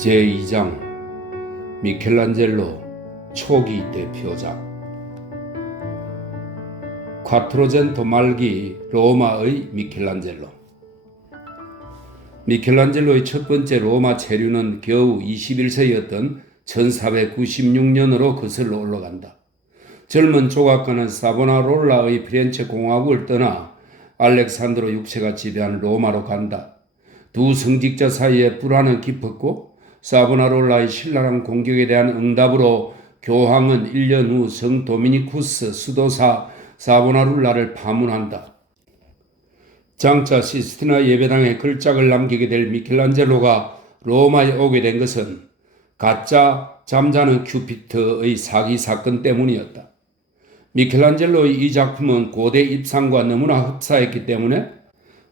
제2장 미켈란젤로 초기 대표작. 콰트로젠토 말기 로마의 미켈란젤로. 미켈란젤로의 첫 번째 로마 체류는 겨우 21세였던 1496년으로 거슬러 올라간다. 젊은 조각가는 사보나롤라의 피렌체 공화국을 떠나 알렉산드로 6세가 지배한 로마로 간다. 두 성직자 사이에 불화는 깊었고 사보나롤라의 신랄한 공격에 대한 응답으로 교황은 1년 후 성 도미니쿠스 수도사 사보나룰라를 파문한다. 장차 시스티나 예배당에 글작을 남기게 될 미켈란젤로가 로마에 오게 된 것은 가짜 잠자는 큐피트의 사기 사건 때문이었다. 미켈란젤로의 이 작품은 고대 입상과 너무나 흡사했기 때문에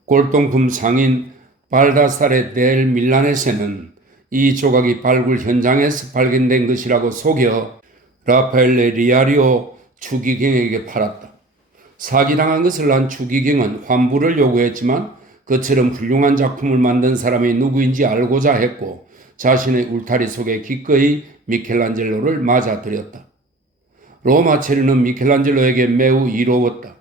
골동품 상인 발다사레 델 밀라네세는 이 조각이 발굴 현장에서 발견된 것이라고 속여 라파엘레 리아리오 추기경에게 팔았다. 사기당한 것을 안 추기경은 환불을 요구했지만 그처럼 훌륭한 작품을 만든 사람이 누구인지 알고자 했고 자신의 울타리 속에 기꺼이 미켈란젤로를 맞아들였다. 로마 체류는 미켈란젤로에게 매우 이로웠다.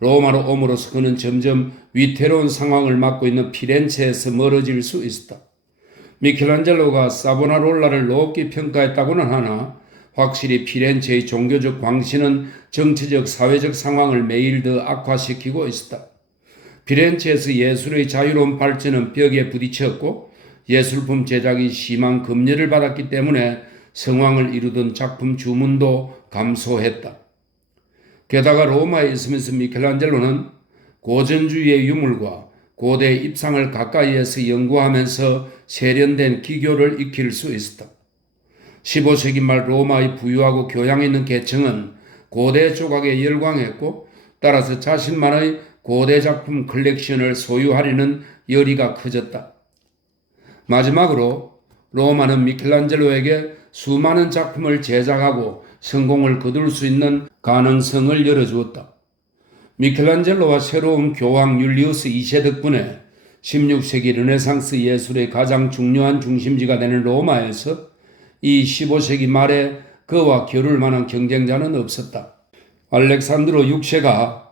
로마로 옴으로써 그는 점점 위태로운 상황을 맞고 있는 피렌체에서 멀어질 수 있었다. 미켈란젤로가 사보나롤라를 높게 평가했다고는 하나 확실히 피렌체의 종교적 광신은 정치적 사회적 상황을 매일 더 악화시키고 있었다. 피렌체에서 예술의 자유로운 발전은 벽에 부딪혔고 예술품 제작이 심한 금열을 받았기 때문에 성황을 이루던 작품 주문도 감소했다. 게다가 로마에 있으면서 미켈란젤로는 고전주의의 유물과 고대 입상을 가까이에서 연구하면서 세련된 기교를 익힐 수 있었다. 15세기 말 로마의 부유하고 교양 있는 계층은 고대 조각에 열광했고 따라서 자신만의 고대 작품 컬렉션을 소유하려는 열의가 커졌다. 마지막으로 로마는 미켈란젤로에게 수많은 작품을 제작하고 성공을 거둘 수 있는 가능성을 열어주었다. 미켈란젤로와 새로운 교황 율리우스 2세 덕분에 16세기 르네상스 예술의 가장 중요한 중심지가 되는 로마에서 이 15세기 말에 그와 겨룰 만한 경쟁자는 없었다. 알렉산드로 6세가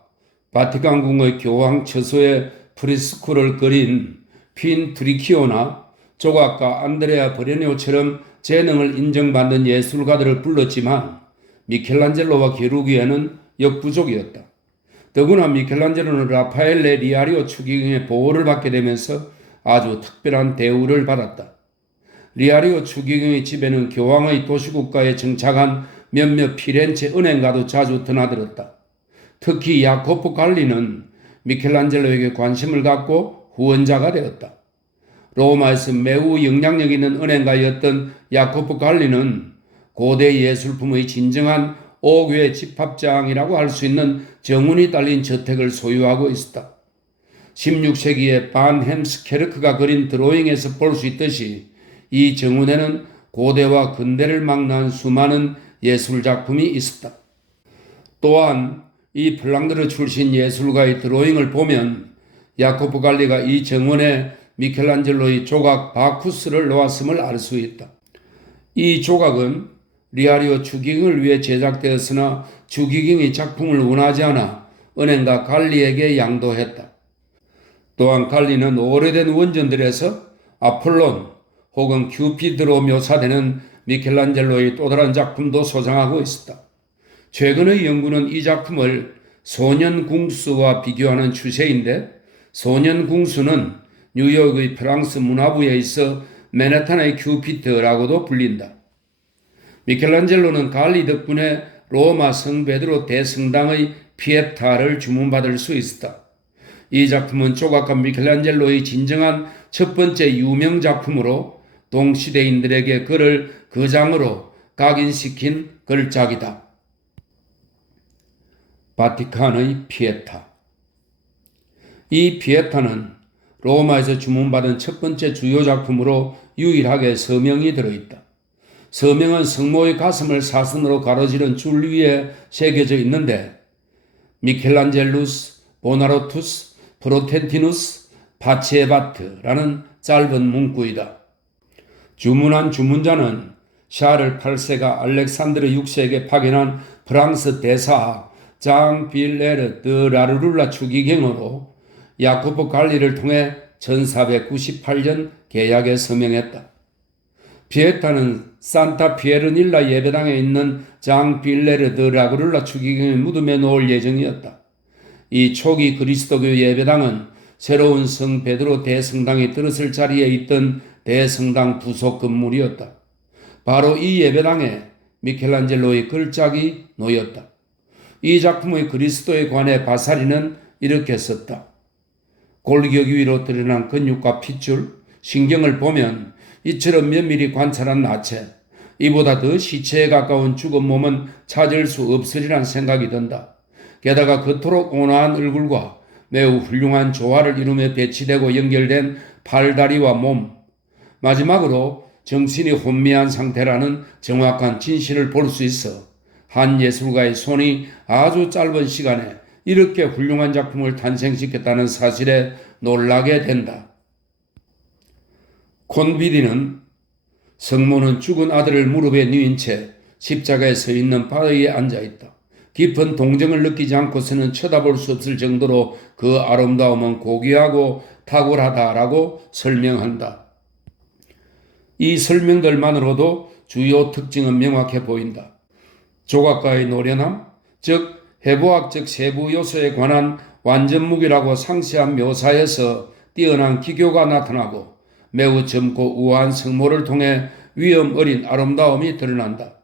바티칸궁의 교황 처소에 프리스쿠를 그린 퀸 드리키오나 조각가 안드레아 브레니오처럼 재능을 인정받는 예술가들을 불렀지만 미켈란젤로와 겨루기에는 역부족이었다. 더구나 미켈란젤로는 라파엘레 리아리오 추기경의 보호를 받게 되면서 아주 특별한 대우를 받았다. 리아리오 추기경의 집에는 교황의 도시국가에 정착한 몇몇 피렌체 은행가도 자주 드나들었다. 특히 야코포 갈리는 미켈란젤로에게 관심을 갖고 후원자가 되었다. 로마에서 매우 영향력 있는 은행가였던 야코포 갈리는 고대 예술품의 진정한 5개 집합장이라고 할 수 있는 정운이 딸린 저택을 소유하고 있었다. 16세기에 반 햄스케르크가 그린 드로잉에서 볼 수 있듯이 이 정운에는 고대와 근대를 막론한 수많은 예술작품이 있었다. 또한 이 플랑드르 출신 예술가의 드로잉을 보면 야코포 갈리가 이 정원에 미켈란젤로의 조각 바쿠스를 놓았음을 알 수 있다. 이 조각은 리아리오 추기경을 위해 제작되었으나 추기경이 작품을 원하지 않아 은행가 갈리에게 양도했다. 또한 갈리는 오래된 원전들에서 아폴론 혹은 큐피드로 묘사되는 미켈란젤로의 또 다른 작품도 소장하고 있었다. 최근의 연구는 이 작품을 소년궁수와 비교하는 추세인데 소년궁수는 뉴욕의 프랑스 문화부에 있어 맨해튼의 큐피트라고도 불린다. 미켈란젤로는 갈리 덕분에 로마 성베드로 대성당의 피에타를 주문받을 수 있었다. 이 작품은 조각가 미켈란젤로의 진정한 첫 번째 유명 작품으로 동시대인들에게 그를 그 장으로 각인시킨 걸작이다. 바티칸의 피에타. 이 피에타는 로마에서 주문받은 첫 번째 주요 작품으로 유일하게 서명이 들어있다. 서명은 성모의 가슴을 사선으로 가로지른 줄 위에 새겨져 있는데 미켈란젤루스, 보나로투스, 프로텐티누스, 파체바트라는 짧은 문구이다. 주문한 주문자는 샤를 8세가 알렉산드르 6세에게 파견한 프랑스 대사 장 빌레르 드 라르룰라 추기경으로 야쿠프 갈리를 통해 1498년 계약에 서명했다. 피에타는 산타 피에르닐라 예배당에 있는 장 빌레르 드 라르룰라 추기경의 무덤에 놓을 예정이었다. 이 초기 그리스도교 예배당은 새로운 성 베드로 대성당이 들었을 자리에 있던 대성당 부속 건물이었다. 바로 이 예배당에 미켈란젤로의 걸작이 놓였다. 이 작품의 그리스도에 관해 바사리는 이렇게 썼다. 골격이 위로 드러난 근육과 핏줄, 신경을 보면 이처럼 면밀히 관찰한 나체, 이보다 더 시체에 가까운 죽은 몸은 찾을 수 없으리란 생각이 든다. 게다가 그토록 온화한 얼굴과 매우 훌륭한 조화를 이루며 배치되고 연결된 팔다리와 몸, 마지막으로 정신이 혼미한 상태라는 정확한 진실을 볼 수 있어 한 예술가의 손이 아주 짧은 시간에 이렇게 훌륭한 작품을 탄생시켰다는 사실에 놀라게 된다. 콘비디는 성모는 죽은 아들을 무릎에 누인 채 십자가에 서 있는 바위에 앉아있다. 깊은 동정을 느끼지 않고서는 쳐다볼 수 없을 정도로 그 아름다움은 고귀하고 탁월하다라고 설명한다. 이 설명들만으로도 주요 특징은 명확해 보인다. 조각가의 노련함, 즉 해부학적 세부 요소에 관한 완전무기라고 상세한 묘사에서 뛰어난 기교가 나타나고 매우 젊고 우아한 성모를 통해 위험 어린 아름다움이 드러난다.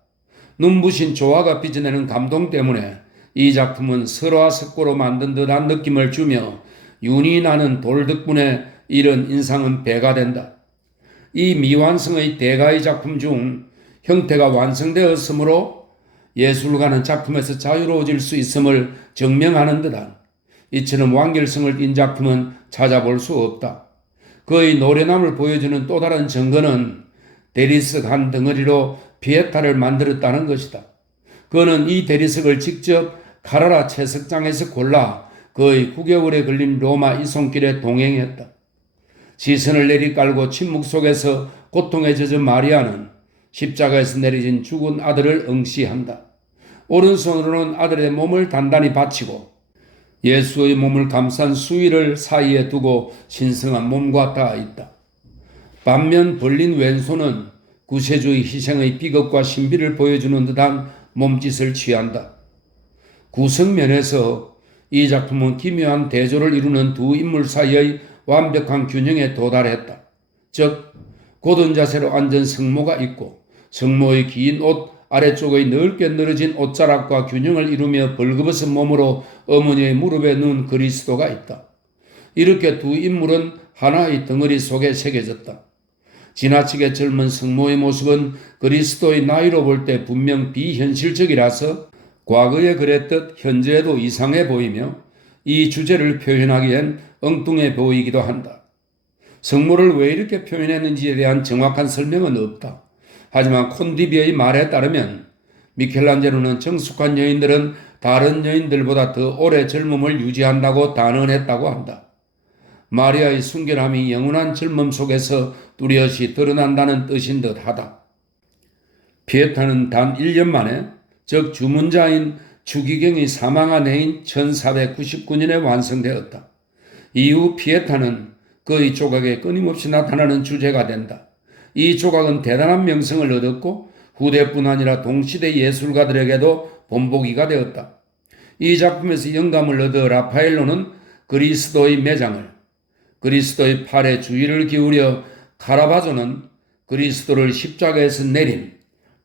눈부신 조화가 빚어내는 감동 때문에 이 작품은 설화 석고로 만든 듯한 느낌을 주며 윤이 나는 돌 덕분에 이런 인상은 배가 된다. 이 미완성의 대가의 작품 중 형태가 완성되었으므로 예술가는 작품에서 자유로워질 수 있음을 증명하는 듯한 이처럼 완결성을 띈 작품은 찾아볼 수 없다. 그의 노련함을 보여주는 또 다른 증거는 대리석 한 덩어리로 피에타를 만들었다는 것이다. 그는 이 대리석을 직접 카라라 채석장에서 골라 거의 9개월에 걸린 로마 이송길에 동행했다. 시선을 내리깔고 침묵 속에서 고통에 젖은 마리아는 십자가에서 내려진 죽은 아들을 응시한다. 오른손으로는 아들의 몸을 단단히 받치고 예수의 몸을 감싼 수위를 사이에 두고 신성한 몸과 닿아 있다. 반면 벌린 왼손은 구세주의 희생의 비극과 신비를 보여주는 듯한 몸짓을 취한다. 구성면에서 이 작품은 기묘한 대조를 이루는 두 인물 사이의 완벽한 균형에 도달했다. 즉 곧은 자세로 앉은 성모가 있고 성모의 긴 옷 아래쪽의 넓게 늘어진 옷자락과 균형을 이루며 벌거벗은 몸으로 어머니의 무릎에 누운 그리스도가 있다. 이렇게 두 인물은 하나의 덩어리 속에 새겨졌다. 지나치게 젊은 성모의 모습은 그리스도의 나이로 볼 때 분명 비현실적이라서 과거에 그랬듯 현재에도 이상해 보이며 이 주제를 표현하기엔 엉뚱해 보이기도 한다. 성모를 왜 이렇게 표현했는지에 대한 정확한 설명은 없다. 하지만 콘디비의 말에 따르면 미켈란젤로는 정숙한 여인들은 다른 여인들보다 더 오래 젊음을 유지한다고 단언했다고 한다. 마리아의 순결함이 영원한 젊음 속에서 뚜렷이 드러난다는 뜻인 듯하다. 피에타는 단 1년 만에, 즉 주문자인 추기경이 사망한 해인 1499년에 완성되었다. 이후 피에타는 그의 조각에 끊임없이 나타나는 주제가 된다. 이 조각은 대단한 명성을 얻었고 후대뿐 아니라 동시대 예술가들에게도 본보기가 되었다. 이 작품에서 영감을 얻어 라파엘로는 그리스도의 매장을, 그리스도의 팔에 주의를 기울여 카라바조는 그리스도를 십자가에서 내림,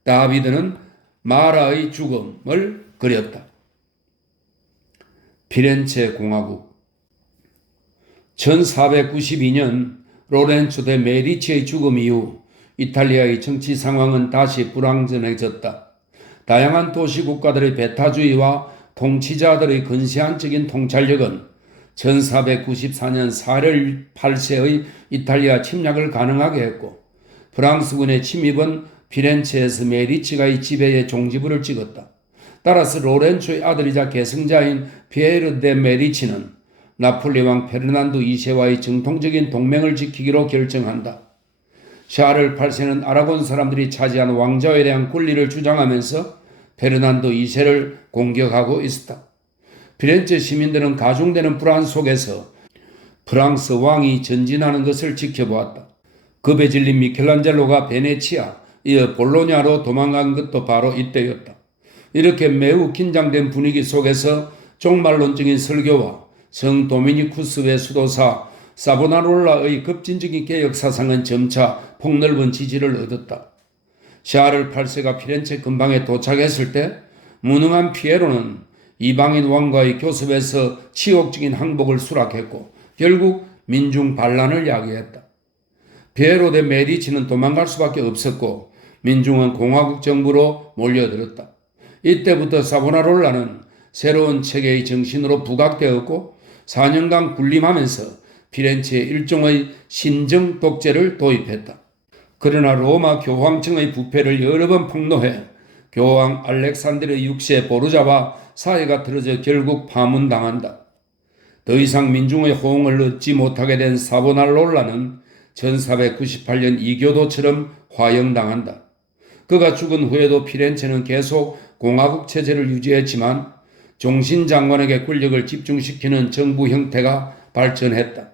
다비드는 마라의 죽음을 그렸다. 피렌체 공화국 1492년 로렌초 데 메디치의 죽음 이후 이탈리아의 정치 상황은 다시 불안정해졌다. 다양한 도시 국가들의 배타주의와 통치자들의 근시안적인 통찰력은 1494년 4월 8세의 이탈리아 침략을 가능하게 했고 프랑스군의 침입은 피렌체에서 메디치가의 지배에 종지부를 찍었다. 따라서 로렌초의 아들이자 계승자인 피에르 데 메디치는 나폴리 왕 페르난도 2세와의 정통적인 동맹을 지키기로 결정한다. 샤를 8세는 아라곤 사람들이 차지한 왕좌에 대한 권리를 주장하면서 페르난도 2세를 공격하고 있었다. 피렌체 시민들은 가중되는 불안 속에서 프랑스 왕이 전진하는 것을 지켜보았다. 급에 질린 미켈란젤로가 베네치아, 이어 볼로냐로 도망간 것도 바로 이때였다. 이렇게 매우 긴장된 분위기 속에서 종말론적인 설교와 성 도미니쿠스의 수도사 사보나롤라의 급진적인 개혁 사상은 점차 폭넓은 지지를 얻었다. 샤를 8세가 피렌체 근방에 도착했을 때 무능한 피에로는 이방인 왕과의 교섭에서 치욕적인 항복을 수락했고 결국 민중 반란을 야기했다. 피에로 대 메디치는 도망갈 수밖에 없었고 민중은 공화국 정부로 몰려들었다. 이때부터 사보나롤라는 새로운 체계의 정신으로 부각되었고 4년간 군림하면서 피렌체에 일종의 신정 독재를 도입했다. 그러나 로마 교황청의 부패를 여러 번 폭로해 교황 알렉산드르 6세 보르자와 사이가 틀어져 결국 파문당한다. 더 이상 민중의 호응을 얻지 못하게 된 사보나롤라는 1498년 이교도처럼 화형당한다. 그가 죽은 후에도 피렌체는 계속 공화국 체제를 유지했지만 종신장관에게 권력을 집중시키는 정부 형태가 발전했다.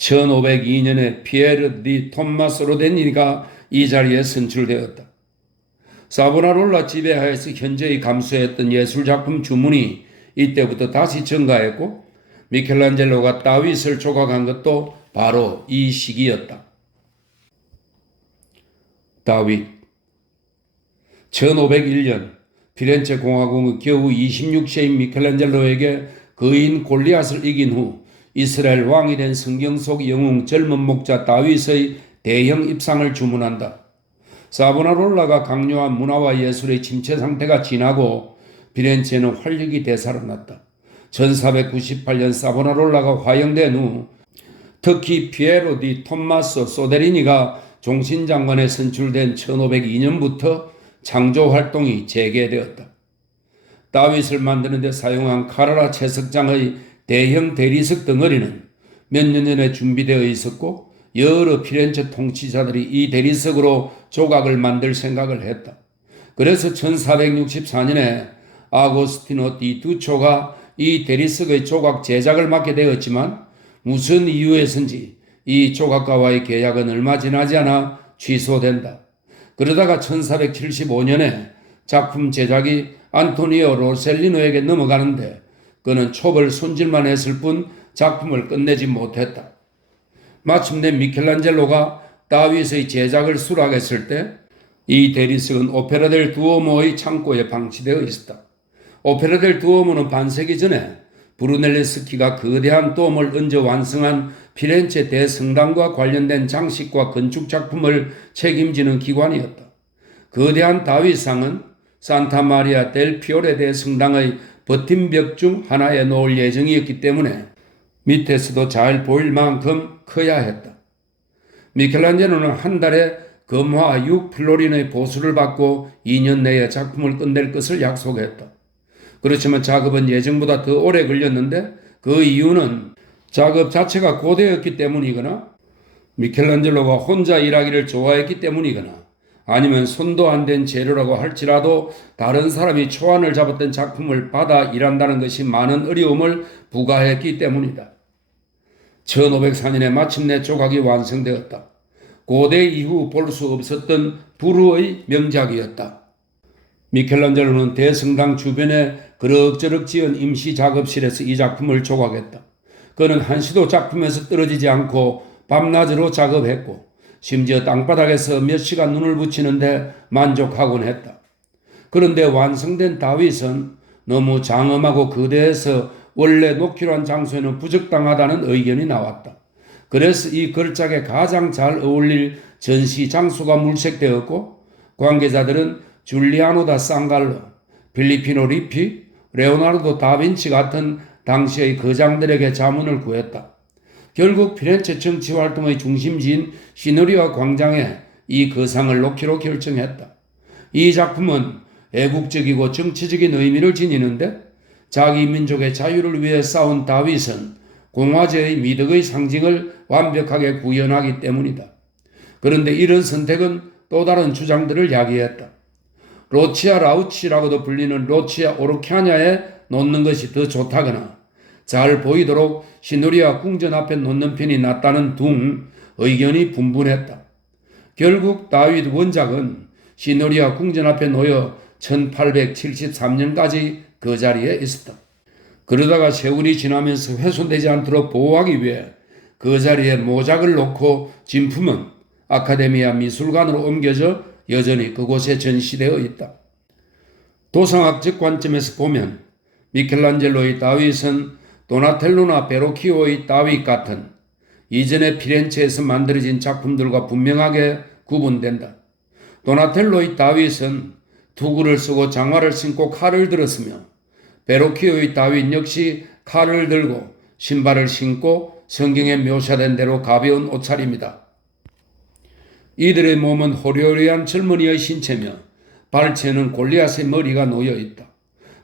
1502년에 피에르 디 톰마스 로데니가 이 자리에 선출되었다. 사보나롤라 지배하에서 현저히 감소했던 예술작품 주문이 이때부터 다시 증가했고 미켈란젤로가 다윗을 조각한 것도 바로 이 시기였다. 다윗 1501년 피렌체 공화국은 겨우 26세인 미켈란젤로에게 거인 골리앗을 이긴 후 이스라엘 왕이 된 성경 속 영웅 젊은 목자 다윗의 대형 입상을 주문한다. 사보나롤라가 강요한 문화와 예술의 침체 상태가 지나고 피렌체는 활력이 되살아났다. 1498년 사보나롤라가 화형된 후 특히 피에로 디 톰마소 소데리니가 종신장관에 선출된 1502년부터 창조활동이 재개되었다. 다윗을 만드는 데 사용한 카라라 채석장의 대형 대리석 덩어리는 몇 년 전에 준비되어 있었고 여러 피렌체 통치자들이 이 대리석으로 조각을 만들 생각을 했다. 그래서 1464년에 아고스티노 디 두초가 이 대리석의 조각 제작을 맡게 되었지만 무슨 이유에선지 이 조각가와의 계약은 얼마 지나지 않아 취소된다. 그러다가 1475년에 작품 제작이 안토니오 로셀리노에게 넘어가는데 그는 초벌 손질만 했을 뿐 작품을 끝내지 못했다. 마침내 미켈란젤로가 다윗의 제작을 수락했을 때 이 대리석은 오페라 델 두오모의 창고에 방치되어 있었다. 오페라 델 두오모는 반세기 전에 브루넬레스키가 거대한 돔을 얹어 완성한 피렌체 대성당과 관련된 장식과 건축 작품을 책임지는 기관이었다. 거대한 다윗상은 산타 마리아 델 피오레 대성당의 버팀벽 중 하나에 놓을 예정이었기 때문에 밑에서도 잘 보일 만큼 커야 했다. 미켈란젤로는 한 달에 금화 6플로린의 보수를 받고 2년 내에 작품을 끝낼 것을 약속했다. 그렇지만 작업은 예정보다 더 오래 걸렸는데 그 이유는 작업 자체가 고되었기 때문이거나 미켈란젤로가 혼자 일하기를 좋아했기 때문이거나 아니면 손도 안 댄 재료라고 할지라도 다른 사람이 초안을 잡았던 작품을 받아 일한다는 것이 많은 어려움을 부과했기 때문이다. 1504년에 마침내 조각이 완성되었다. 고대 이후 볼 수 없었던 부르의 명작이었다. 미켈란젤로는 대성당 주변에 그럭저럭 지은 임시 작업실에서 이 작품을 조각했다. 그는 한시도 작품에서 떨어지지 않고 밤낮으로 작업했고 심지어 땅바닥에서 몇 시간 눈을 붙이는데 만족하곤 했다. 그런데 완성된 다윗은 너무 장엄하고 거대해서 원래 놓기로 한 장소에는 부적당하다는 의견이 나왔다. 그래서 이 걸작에 가장 잘 어울릴 전시 장소가 물색되었고 관계자들은 줄리아노 다 상갈로, 필리피노 리피, 레오나르도 다빈치 같은 당시의 거장들에게 자문을 구했다. 결국 피렌체 정치활동의 중심지인 시노리아 광장에 이 거상을 놓기로 결정했다. 이 작품은 애국적이고 정치적인 의미를 지니는데 자기 민족의 자유를 위해 싸운 다윗은 공화제의 미덕의 상징을 완벽하게 구현하기 때문이다. 그런데 이런 선택은 또 다른 주장들을 야기했다. 로치아 라우치라고도 불리는 로치아 오르캬냐에 놓는 것이 더 좋다거나 잘 보이도록 시누리아 궁전 앞에 놓는 편이 낫다는 등 의견이 분분했다. 결국 다윗 원작은 시누리아 궁전 앞에 놓여 1873년까지 그 자리에 있었다. 그러다가 세월이 지나면서 훼손되지 않도록 보호하기 위해 그 자리에 모작을 놓고 진품은 아카데미아 미술관으로 옮겨져 여전히 그곳에 전시되어 있다. 도상학적 관점에서 보면 미켈란젤로의 다윗은 도나텔로나 베로키오의 다윗 같은 이전에 피렌체에서 만들어진 작품들과 분명하게 구분된다. 도나텔로의 다윗은 투구를 쓰고 장화를 신고 칼을 들었으며 베로키오의 다윗 역시 칼을 들고 신발을 신고 성경에 묘사된 대로 가벼운 옷차림이다. 이들의 몸은 호리호리한 젊은이의 신체며 발체는 골리앗의 머리가 놓여 있다.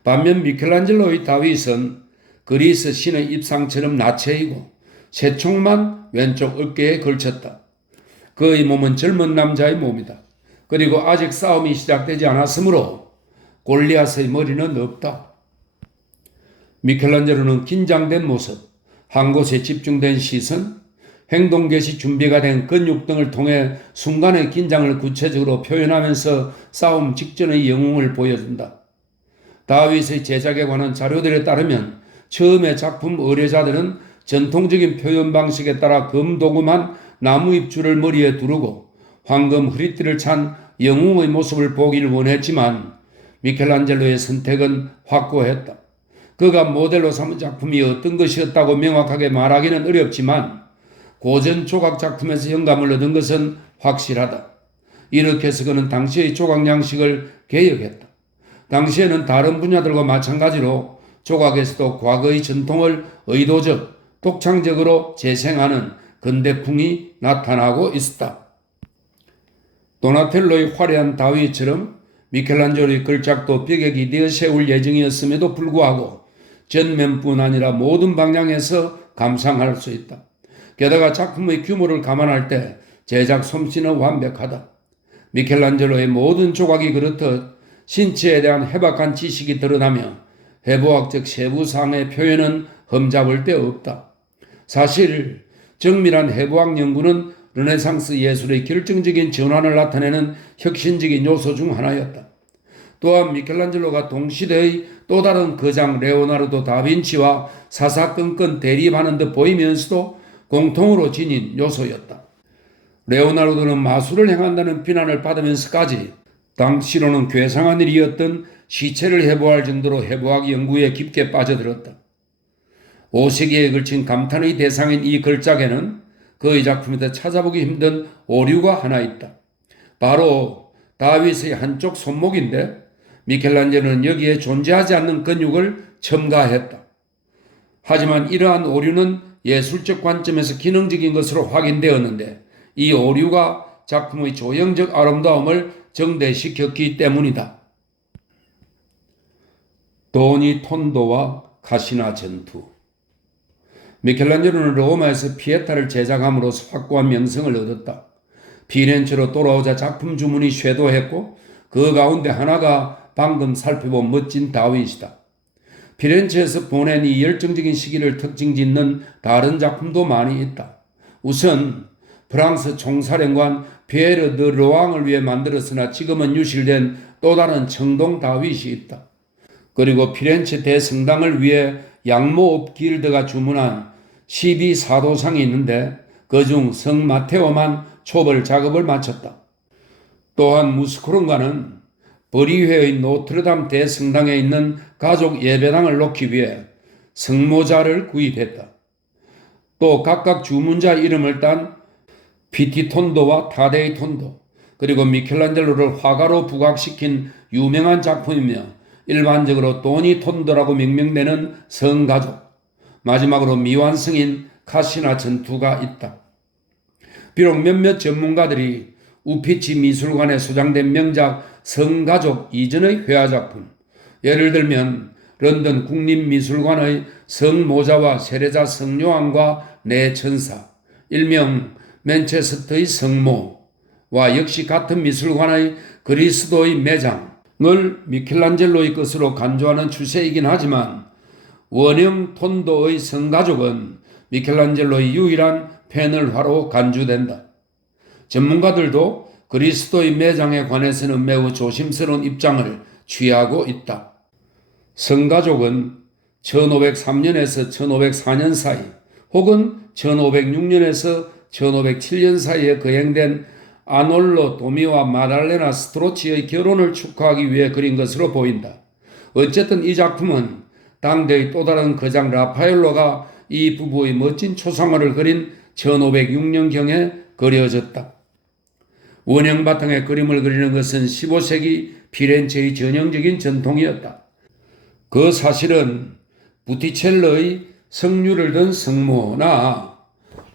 반면 미켈란젤로의 다윗은 그리스 신의 입상처럼 나체이고 새총만 왼쪽 어깨에 걸쳤다. 그의 몸은 젊은 남자의 몸이다. 그리고 아직 싸움이 시작되지 않았으므로 골리앗의 머리는 없다. 미켈란젤로는 긴장된 모습, 한 곳에 집중된 시선, 행동 개시 준비가 된 근육 등을 통해 순간의 긴장을 구체적으로 표현하면서 싸움 직전의 영웅을 보여준다. 다윗의 제작에 관한 자료들에 따르면 처음에 작품 의뢰자들은 전통적인 표현 방식에 따라 금도금한 나무 잎줄을 머리에 두르고 황금 허리띠를 찬 영웅의 모습을 보기를 원했지만 미켈란젤로의 선택은 확고했다. 그가 모델로 삼은 작품이 어떤 것이었다고 명확하게 말하기는 어렵지만 고전 조각 작품에서 영감을 얻은 것은 확실하다. 이렇게 해서 그는 당시의 조각 양식을 개혁했다. 당시에는 다른 분야들과 마찬가지로 조각에서도 과거의 전통을 의도적, 독창적으로 재생하는 근대풍이 나타나고 있었다. 도나텔로의 화려한 다윗처럼 미켈란젤로의 걸작도 벽에 기대어 세울 예정이었음에도 불구하고 전면뿐 아니라 모든 방향에서 감상할 수 있다. 게다가 작품의 규모를 감안할 때 제작 솜씨는 완벽하다. 미켈란젤로의 모든 조각이 그렇듯 신체에 대한 해박한 지식이 드러나며 해부학적 세부상의 표현은 흠잡을 데 없다. 사실 정밀한 해부학 연구는 르네상스 예술의 결정적인 전환을 나타내는 혁신적인 요소 중 하나였다. 또한 미켈란젤로가 동시대의 또 다른 거장 레오나르도 다빈치와 사사건건 대립하는 듯 보이면서도 공통으로 지닌 요소였다. 레오나르도는 마술을 행한다는 비난을 받으면서까지 당시로는 괴상한 일이었던 시체를 해부할 정도로 해부학 연구에 깊게 빠져들었다. 5세기에 걸친 감탄의 대상인 이 걸작에는 그의 작품에서 찾아보기 힘든 오류가 하나 있다. 바로 다윗의 한쪽 손목인데 미켈란젤로는 여기에 존재하지 않는 근육을 첨가했다. 하지만 이러한 오류는 예술적 관점에서 기능적인 것으로 확인되었는데 이 오류가 작품의 조형적 아름다움을 정대시켰기 때문이다. 도니 톤도와 카시나 전투. 미켈란젤로는 로마에서 피에타를 제작함으로써 확고한 명성을 얻었다. 피렌체로 돌아오자 작품 주문이 쇄도했고 그 가운데 하나가 방금 살펴본 멋진 다윗이다. 피렌체에서 보낸 이 열정적인 시기를 특징짓는 다른 작품도 많이 있다. 우선 프랑스 총사령관 피에르 드 로앙을 위해 만들었으나 지금은 유실된 또 다른 청동 다윗이 있다. 그리고 피렌체 대성당을 위해 양모업 길드가 주문한 12사도상이 있는데 그중 성 마테오만 초벌 작업을 마쳤다. 또한 무스크론가는 버리회의 노트르담 대성당에 있는 가족 예배당을 놓기 위해 성모자를 구입했다. 또 각각 주문자 이름을 딴 피티톤도와 타데이톤도 그리고 미켈란젤로를 화가로 부각시킨 유명한 작품이며 일반적으로 도니톤도라고 명명되는 성가족, 마지막으로 미완성인 카시나 전투가 있다. 비록 몇몇 전문가들이 우피치 미술관에 소장된 명작 성가족 이전의 회화작품, 예를 들면 런던 국립미술관의 성모자와 세례자 성요한과 내천사, 일명 맨체스터의 성모, 역시 같은 미술관의 그리스도의 매장을 미켈란젤로의 것으로 간주하는 추세이긴 하지만 원형 톤도의 성가족은 미켈란젤로의 유일한 팬을화로 간주된다. 전문가들도 그리스도의 매장에 관해서는 매우 조심스러운 입장을 취하고 있다. 성가족은 1503년에서 1504년 사이 혹은 1506년에서 1507년 사이에 거행된 아놀로 도미와 마달레나 스트로치의 결혼을 축하하기 위해 그린 것으로 보인다. 어쨌든 이 작품은 당대의 또 다른 거장 라파엘로가 이 부부의 멋진 초상화를 그린 1506년경에 그려졌다. 원형 바탕에 그림을 그리는 것은 15세기 피렌체의 전형적인 전통이었다. 그 사실은 부티첼러의 성류를 든 성모나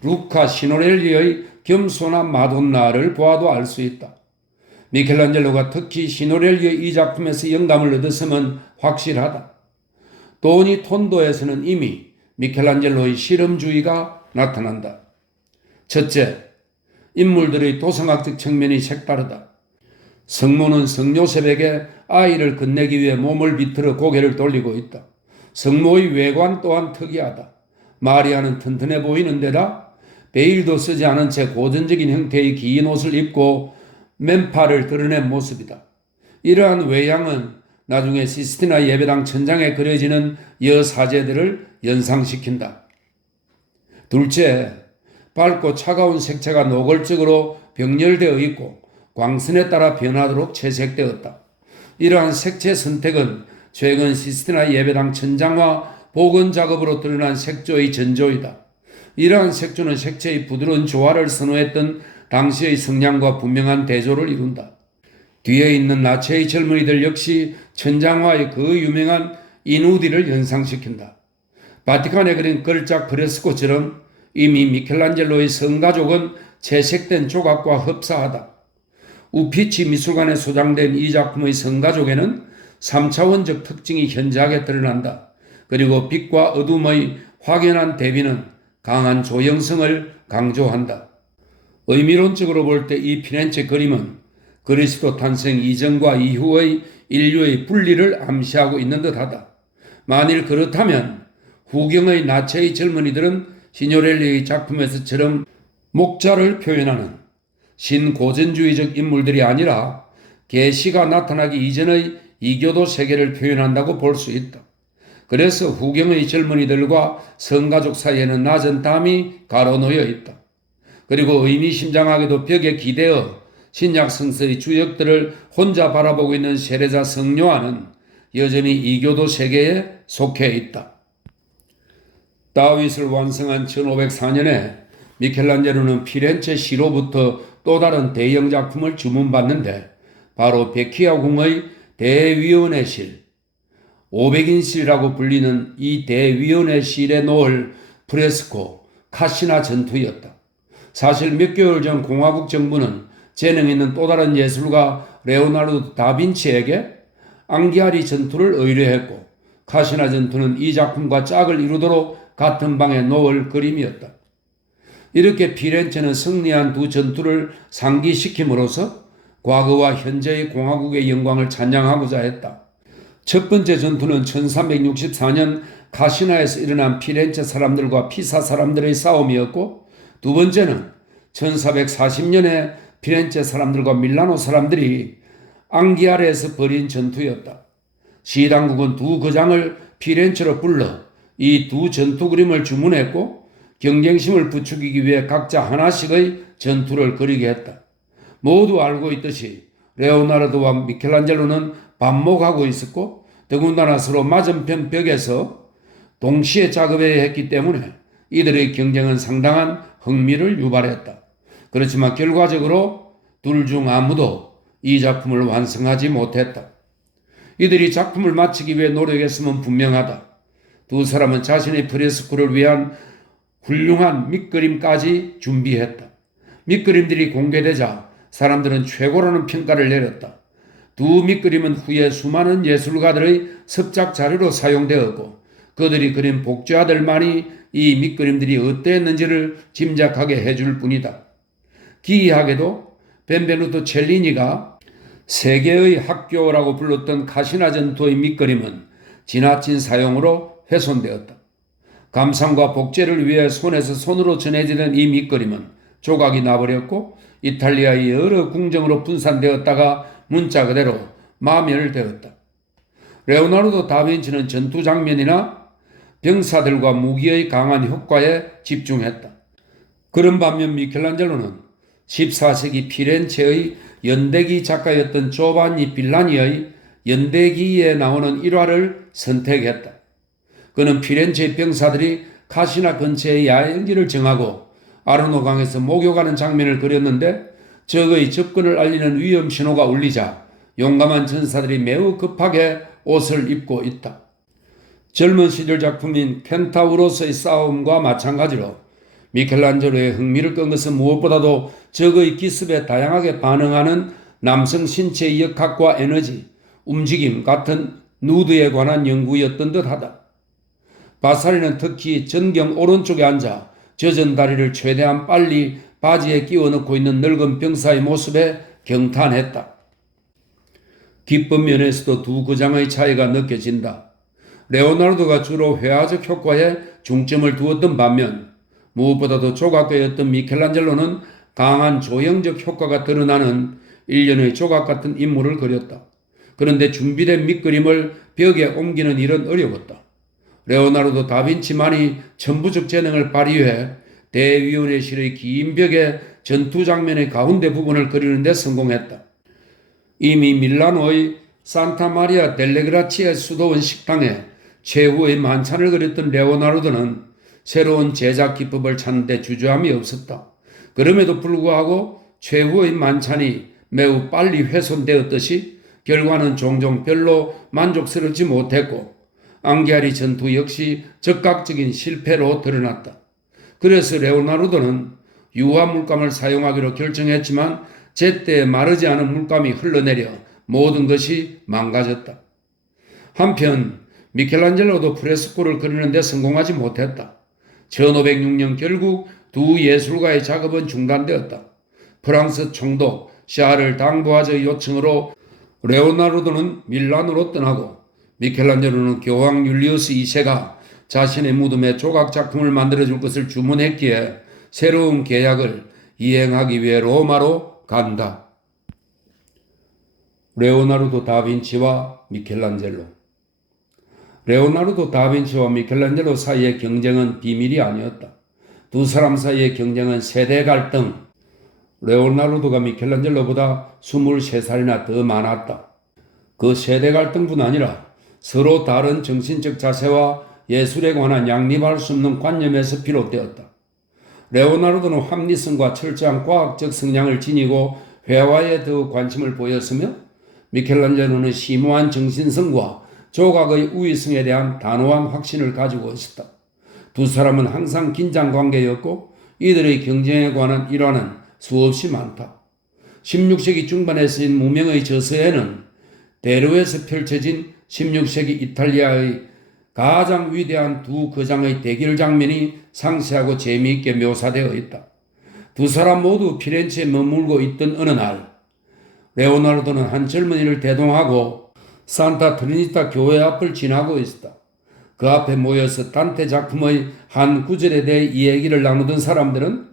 루카 시노렐리의 겸손한 마돈나를 보아도 알 수 있다. 미켈란젤로가 특히 시노렐리의 이 작품에서 영감을 얻었음은 확실하다. 도니 톤도에서는 이미 미켈란젤로의 실험주의가 나타난다. 첫째, 인물들의 도성학적 측면이 색다르다. 성모는 성요셉에게 아이를 건네기 위해 몸을 비틀어 고개를 돌리고 있다. 성모의 외관 또한 특이하다. 마리아는 튼튼해 보이는 데다 베일도 쓰지 않은 채 고전적인 형태의 긴 옷을 입고 맨팔을 드러낸 모습이다. 이러한 외양은 나중에 시스티나 예배당 천장에 그려지는 여사제들을 연상시킨다. 둘째, 밝고 차가운 색채가 노골적으로 병렬되어 있고 광선에 따라 변하도록 채색되었다. 이러한 색채 선택은 최근 시스티나 예배당 천장화 복원 작업으로 드러난 색조의 전조이다. 이러한 색조는 색채의 부드러운 조화를 선호했던 당시의 성향과 분명한 대조를 이룬다. 뒤에 있는 나체의 젊은이들 역시 천장화의 그 유명한 이누디를 연상시킨다. 바티칸에 그린 걸작 프레스코처럼 이미 미켈란젤로의 성가족은 채색된 조각과 흡사하다. 우피치 미술관에 소장된 이 작품의 성가족에는 3차원적 특징이 현저하게 드러난다. 그리고 빛과 어둠의 확연한 대비는 강한 조형성을 강조한다. 의미론적으로 볼 때 이 피렌체 그림은 그리스도 탄생 이전과 이후의 인류의 분리를 암시하고 있는 듯하다. 만일 그렇다면 후경의 나체의 젊은이들은 시뇨렐리의 작품에서처럼 목자를 표현하는 신고전주의적 인물들이 아니라 계시가 나타나기 이전의 이교도 세계를 표현한다고 볼 수 있다. 그래서 후경의 젊은이들과 성가족 사이에는 낮은 담이 가로놓여 있다. 그리고 의미심장하게도 벽에 기대어 신약 성서의 주역들을 혼자 바라보고 있는 세례자 성요한은 여전히 이교도 세계에 속해 있다. 다윗을 완성한 1504년에 미켈란젤로는 피렌체 시로부터 또 다른 대형 작품을 주문받는데 바로 베키아 궁의 대위원회실, 500인실이라고 불리는 이 대위원회실에 놓을 프레스코 카시나 전투였다. 사실 몇 개월 전 공화국 정부는 재능 있는 또 다른 예술가 레오나르도 다빈치에게 앙기아리 전투를 의뢰했고 카시나 전투는 이 작품과 짝을 이루도록 같은 방에 놓을 그림이었다. 이렇게 피렌체는 승리한 두 전투를 상기시킴으로써 과거와 현재의 공화국의 영광을 찬양하고자 했다. 첫 번째 전투는 1364년 카시나에서 일어난 피렌체 사람들과 피사 사람들의 싸움이었고 두 번째는 1440년에 피렌체 사람들과 밀라노 사람들이 앙기아레에서 벌인 전투였다. 시당국은 두 거장을 피렌체로 불러 이 두 전투 그림을 주문했고 경쟁심을 부추기기 위해 각자 하나씩의 전투를 그리게 했다. 모두 알고 있듯이 레오나르도와 미켈란젤로는 반목하고 있었고 더군다나 서로 맞은편 벽에서 동시에 작업해야 했기 때문에 이들의 경쟁은 상당한 흥미를 유발했다. 그렇지만 결과적으로 둘 중 아무도 이 작품을 완성하지 못했다. 이들이 작품을 마치기 위해 노력했음은 분명하다. 두 사람은 자신의 프레스코를 위한 훌륭한 밑그림까지 준비했다. 밑그림들이 공개되자 사람들은 최고라는 평가를 내렸다. 두 밑그림은 후에 수많은 예술가들의 습작 자료로 사용되었고 그들이 그린 복제아들만이 이 밑그림들이 어땠는지를 짐작하게 해줄 뿐이다. 기이하게도 벤베누토 첼리니가 세계의 학교라고 불렀던 카시나 전투의 밑그림은 지나친 사용으로 훼손되었다. 감상과 복제를 위해 손에서 손으로 전해지던 이 밑그림은 조각이 나버렸고 이탈리아의 여러 궁정으로 분산되었다가 문자 그대로 마멸되었다. 레오나르도 다빈치는 전투 장면이나 병사들과 무기의 강한 효과에 집중했다. 그런 반면 미켈란젤로는 14세기 피렌체의 연대기 작가였던 조반니 빌라니의 연대기에 나오는 일화를 선택했다. 그는 피렌체 병사들이 카시나 근처의 야영지를 정하고 아르노강에서 목욕하는 장면을 그렸는데 적의 접근을 알리는 위험 신호가 울리자 용감한 전사들이 매우 급하게 옷을 입고 있다. 젊은 시절 작품인 켄타우로스의 싸움과 마찬가지로 미켈란젤로의 흥미를 끈 것은 무엇보다도 적의 기습에 다양하게 반응하는 남성 신체의 역학과 에너지, 움직임 같은 누드에 관한 연구였던 듯하다. 바사리는 특히 전경 오른쪽에 앉아 젖은 다리를 최대한 빨리 바지에 끼워 넣고 있는 늙은 병사의 모습에 경탄했다. 기법 면에서도 두 거장의 차이가 느껴진다. 레오나르도가 주로 회화적 효과에 중점을 두었던 반면 무엇보다도 조각가였던 미켈란젤로는 강한 조형적 효과가 드러나는 일련의 조각 같은 인물을 그렸다. 그런데 준비된 밑그림을 벽에 옮기는 일은 어려웠다. 레오나르도 다빈치만이 천부적 재능을 발휘해 대위원회실의 긴 벽에 전투 장면의 가운데 부분을 그리는 데 성공했다. 이미 밀라노의 산타마리아 델레그라치의 수도원 식당에 최후의 만찬을 그렸던 레오나르도는 새로운 제작 기법을 찾는 데 주저함이 없었다. 그럼에도 불구하고 최후의 만찬이 매우 빨리 훼손되었듯이 결과는 종종 별로 만족스럽지 못했고 앙게아리 전투 역시 적극적인 실패로 드러났다. 그래서 레오나르도는 유화 물감을 사용하기로 결정했지만 제때 마르지 않은 물감이 흘러내려 모든 것이 망가졌다. 한편 미켈란젤로도 프레스코를 그리는 데 성공하지 못했다. 1506년 결국 두 예술가의 작업은 중단되었다. 프랑스 총독 샤를 당부하저의 요청으로 레오나르도는 밀란으로 떠나고 미켈란젤로는 교황 율리우스 2세가 자신의 무덤에 조각 작품을 만들어줄 것을 주문했기에 새로운 계약을 이행하기 위해 로마로 간다. 레오나르도 다빈치와 미켈란젤로. 레오나르도 다빈치와 미켈란젤로 사이의 경쟁은 비밀이 아니었다. 두 사람 사이의 경쟁은 세대 갈등. 레오나르도가 미켈란젤로보다 23살이나 더 많았다. 그 세대 갈등뿐 아니라 서로 다른 정신적 자세와 예술에 관한 양립할 수 없는 관념에서 비롯되었다. 레오나르도는 합리성과 철저한 과학적 성향을 지니고 회화에 더 관심을 보였으며 미켈란젤로는 심오한 정신성과 조각의 우위성에 대한 단호한 확신을 가지고 있었다. 두 사람은 항상 긴장 관계였고 이들의 경쟁에 관한 일화는 수없이 많다. 16세기 중반에 쓰인 무명의 저서에는 대로에서 펼쳐진 16세기 이탈리아의 가장 위대한 두 거장의 대결 장면이 상세하고 재미있게 묘사되어 있다. 두 사람 모두 피렌체에 머물고 있던 어느 날 레오나르도는 한 젊은이를 대동하고 산타 트리니타 교회 앞을 지나고 있었다. 그 앞에 모여서 단테 작품의 한 구절에 대해 이야기를 나누던 사람들은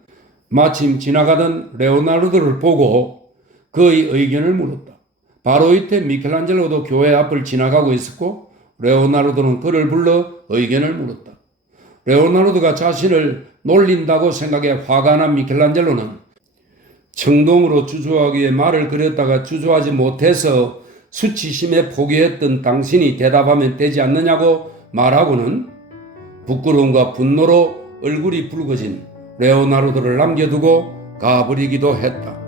마침 지나가던 레오나르도를 보고 그의 의견을 물었다. 바로 이때 미켈란젤로도 교회 앞을 지나가고 있었고 레오나르도는 그를 불러 의견을 물었다. 레오나르도가 자신을 놀린다고 생각해 화가 난 미켈란젤로는 청동으로 주저하기 위해 말을 그렸다가 주저하지 못해서 수치심에 포기했던 당신이 대답하면 되지 않느냐고 말하고는 부끄러움과 분노로 얼굴이 붉어진 레오나르도를 남겨두고 가버리기도 했다.